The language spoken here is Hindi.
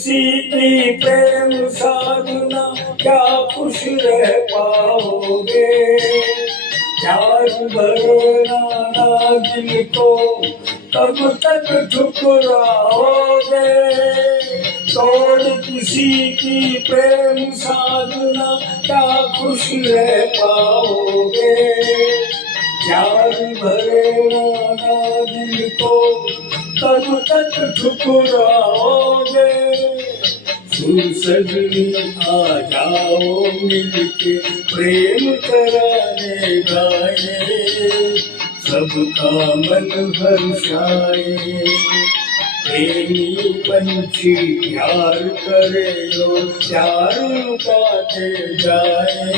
किसी की प्रेम साधना क्या खुश रह पाओगे। प्यार भरना ना दिल को तब तक ठुकराओगे। तोड़ किसी की प्रेम साधना क्या खुश रह पाओगे। प्यार भरना ना दिल को तब तक ठुकराओगे। सुर सजनी आ जाओ मिलके प्रेम तराने गाए। सबका मन हर्षाए। प्रेमी पंछी प्यार करे और प्यार लुटाते जाए।